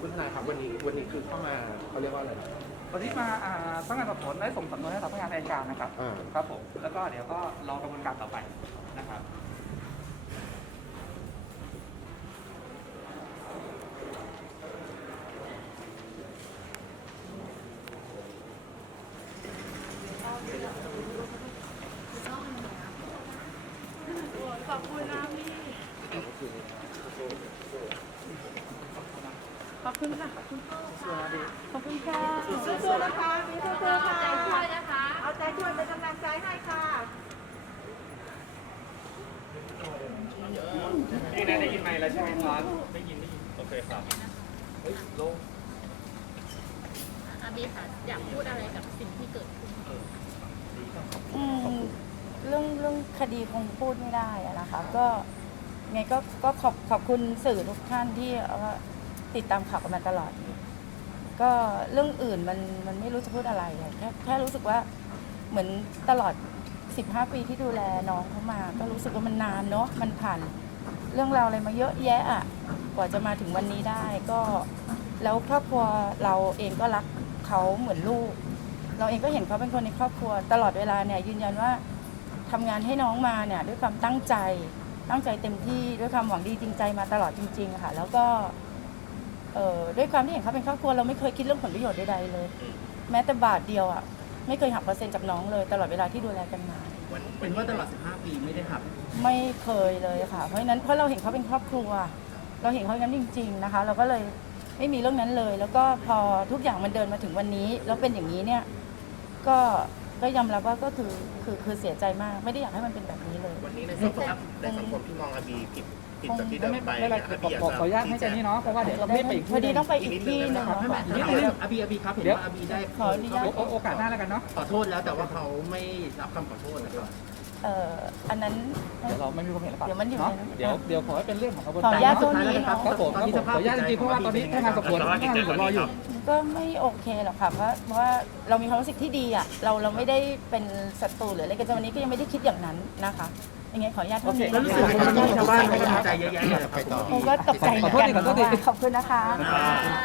คุณทนายครับวันนี้วันนี้คือเข้ามาเขาเรียกว่าอะไรวันนี้มาต้องการสอบสวนได้ส่งสำนวนให้สำนักงานอายการนะครับ ครับผม แล้วก็เดี๋ยวก็รอกระบวนการต่อไปนะครับขอบคุณนะพี่บคุณค่ะขอบคุณค่ะสุดๆนะคะสุดๆนะคะใจช่วยนะคะ เอาใจช่วยเป็นกำลังใจให้ค่ะนี่นะได้ยินไหมแล้วใช่ไหมครับได้ยินได้ยิน โอเคครับ เฮ้ยลงอาบีค่ะอยากพูดอะไรกับสิ่งที่เกิดขึ้นอืม เรื่องเรื่องคดีคงพูดไม่ได้นะคะ ก็ ไงก็ ก็ขอบขอบคุณสื่อทุกท่านที่เติดตามข่าวกันมาตลอด ก็เรื่องอื่นมันมันไม่รู้จะพูดอะไรแค่แค่รู้สึกว่าเหมือนตลอด 15 ปีที่ดูแลน้องเขามา ก็รู้สึกว่ามันนานเนาะ มันผ่าน เรื่องราวอะไรมาเยอะแยะอ่ะกว่าจะมาถึงวันนี้ได้ ก็แล้วครอบครัวเราเองก็รักเขาเหมือนลูก เราเองก็เห็นเขาเป็นคนในครอบครัว ตลอดเวลาเนี่ยยืนยันว่าทํางานให้น้องมาเนี่ยด้วยความตั้งใจตั้งใจเต็มที่ด้วยความหวังดีจริงใจมาตลอดจริงๆค่ะ แล้วก็เออด้วยความที่เห็นเขาเป็นครอบครัวเราไม่เคยคิดเรื่องผลประโยชน์ใดๆเลย แม้แต่บาทเดียวอ่ะไม่เคยหักเปอร์เซ็นต์จากน้องเลยตลอดเวลาที่ดูแลกันมา เป็นว่าตลอด 15 ปีไม่ได้หักไม่เคยเลยค่ะ เพราะนั้นเพราะเราเห็นเขาเป็นครอบครัวเราเห็นเขาอย่างนั้นจริง ๆนะคะเราก็เลยไม่มีเรื่องนั้นเลย แล้วก็พอทุกอย่างมันเดินมาถึงวันนี้ แล้วเป็นอย่างนี้เนี่ยก็ก็ยอมรับว่าก็คือคือคือเสียใจมากไม่ได้อยากให้มันเป็นแบบนี้เลยวันนี้ในสังคมในสังคมพี่มองอะไรผิดไิดจาก่ไดิมไปขออนุญาตให้แคนี้เนาะเพราะว่าเดี๋ยวเราไม่ไปพอดีต้องไปอีกที่นึงนิดนึงอบีอบีครับเดี๋ยวขออนุญาตโอกาสหน้าแล้วกันเนาะ ขอโทษแล้วแต่ว่าเขาไม่รับคำขอโทษนะครับอันนั้นเราไม่มีความเห็นหรือเปล่าเดี๋ยวมันอยู่ในเดี๋ยวเดี๋ยวขอให้เป็นเรื่องของกระบวนการขออนุญาตตรงนี้ครับผมขออนุญาตจริงๆเพราะว่าตอนนี้ทางาสอบสวนทางผมรออยู่ก็ไม่โอเคหรอกค่ะเพราะว่าเรามีความรู้สึกที่ดีอ่ะเราเราไม่ได้เป็นศัตรูหรืออะไรกันจนวันนี้ก็ยังไม่ได้คิดอย่างนั้นนะคะยังไงขออนุญาตท่านิดนึงนะครับผมก็ตกใจเหมือนกันขอบคุณนะคะ